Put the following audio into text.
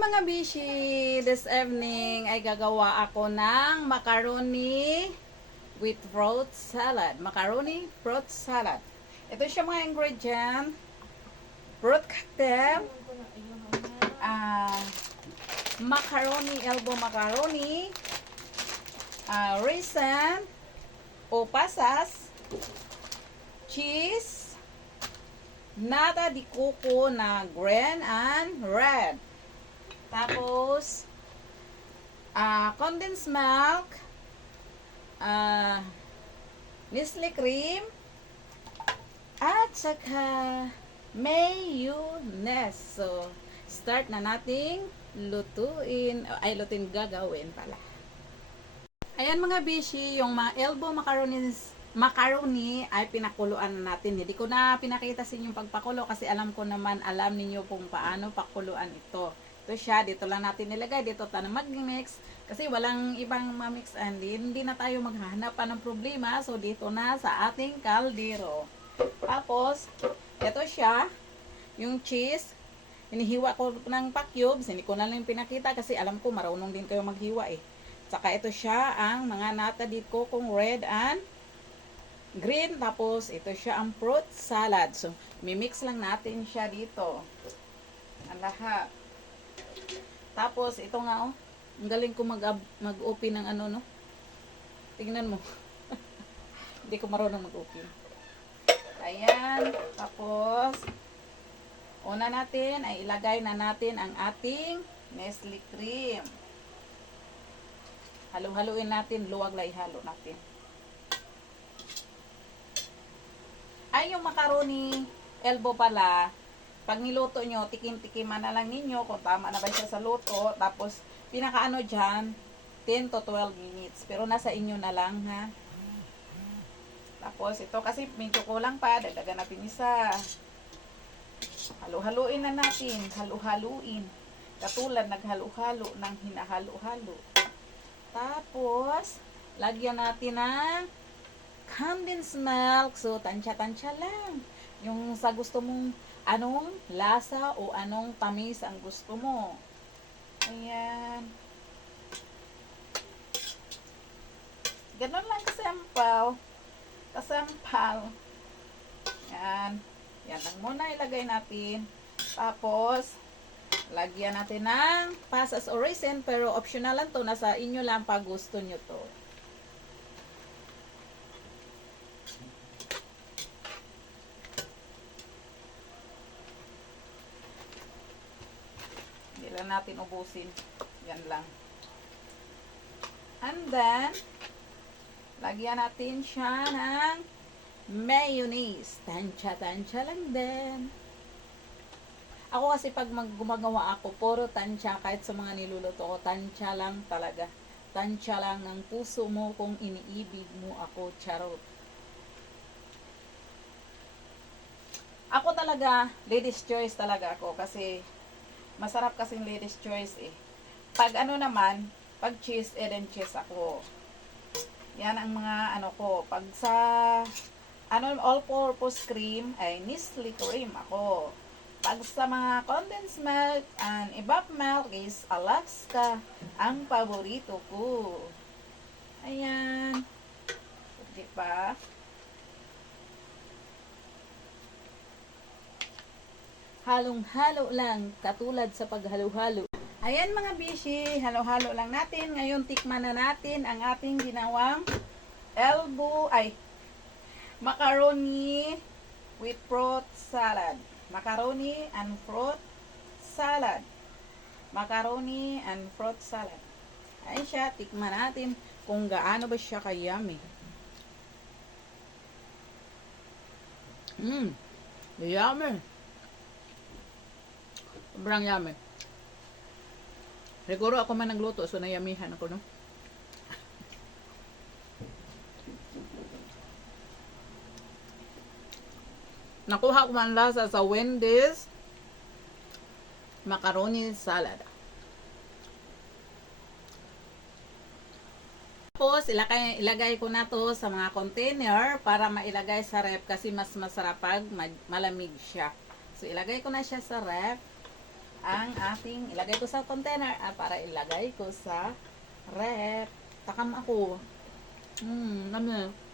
mga bishi, this evening ay gagawa ako ng macaroni with fruit salad. Macaroni fruit salad. Ito siya mga ingredient. Fruit cocktail. Macaroni, elbow macaroni. Raisin. O pasas. Cheese. Nata di coco na green and red. Tapos, condensed milk, Nestle cream, at saka mayonnaise. So, start na nating lutuin, lutuin gagawin pala. Ayan mga bishi, yung mga elbow macaroni ay pinakuluan na natin. Hindi ko na pinakita sa inyo pagpakulo kasi alam ninyo kung paano pakuluan ito. Ito siya, dito lang natin nilagay, dito tayo mag-mix kasi walang ibang ma-mix and hindi na tayo maghahanap pa ng problema. So dito na sa ating kaldero. Tapos, ito siya, yung cheese, hinihiwa ko ng pa-cubes, hindi ko na lang pinakita kasi alam ko marunong din kayo maghiwa eh. Saka ito siya ang mga nata dito kung red and green. Tapos ito siya ang fruit salad. So, mimix lang natin siya dito. Ang lahat. Tapos, ito nga oh. Ang galing ko mag-open ng ano no. Tingnan mo. Hindi ko marunong mag-open. Ayan. Tapos, una natin ay ilagay na natin ang ating Nestle cream. Halo-haluin natin. Luwag lang ihalo natin. Ay, yung macaroni elbow pala, pag niluto nyo, tikim-tikiman na lang ninyo kung tama na ba siya sa luto. Tapos, pinakaano dyan, 10 to 12 minutes. Pero nasa inyo na lang, ha? Tapos, ito kasi medyo kulang pa. Dagdagan natin isa. Halo-haluin na natin. Halo-haluin. Katulad, naghalo-halo ng hinahalo-halo. Tapos, lagyan natin ng condensed milk. So, tansya-tansya lang. Yung sa gusto mong anong lasa o anong tamis ang gusto mo. Ayan. Ganun lang kasampal. Kasampal. Ayan. Yan lang muna ilagay natin. Tapos, lagyan natin ng pasas o raisin. Pero optional lang to. Nasa inyo lang pag gusto nyo to. Natin ubusin. Yan lang. And then, lagyan natin siya ng mayonnaise. Tansya-tansya lang din. Ako kasi pag gumagawa ako, puro tansya. Kahit sa mga niluluto ko, tansya lang talaga. Tansya lang ng puso mo kung iniibig mo ako. Charot. Ako talaga, ladies choice talaga ako kasi masarap kasing ladies choice eh. Pag ano naman, pag cheese, then cheese ako. Yan ang mga ano ko. Pag sa all-purpose cream, ay Nestle cream ako. Pag sa mga condensed milk and evap milk is Alaska ang paborito ko. Ayan. Diba? Halong-halo lang, katulad sa paghalo-halo. Ayan mga bishi, halo-halo lang natin. Ngayon tikman na natin ang ating ginawang macaroni with fruit salad. Macaroni and fruit salad. Macaroni and fruit salad. Ayan siya, tikman natin kung gaano ba siya ka-yummy. Yummy. Sobrang yummy. Siguro ako man nagluto, so nayamihan ako, no? Nakuha ko man lasa sa Wendy's macaroni salad. Tapos, ilagay ko na to sa mga container para mailagay sa ref kasi mas masarap pag malamig siya. So, ilagay ko na siya sa ref. ang ating, ilagay ko sa container para ilagay ko sa rep. Takam ako. Dami.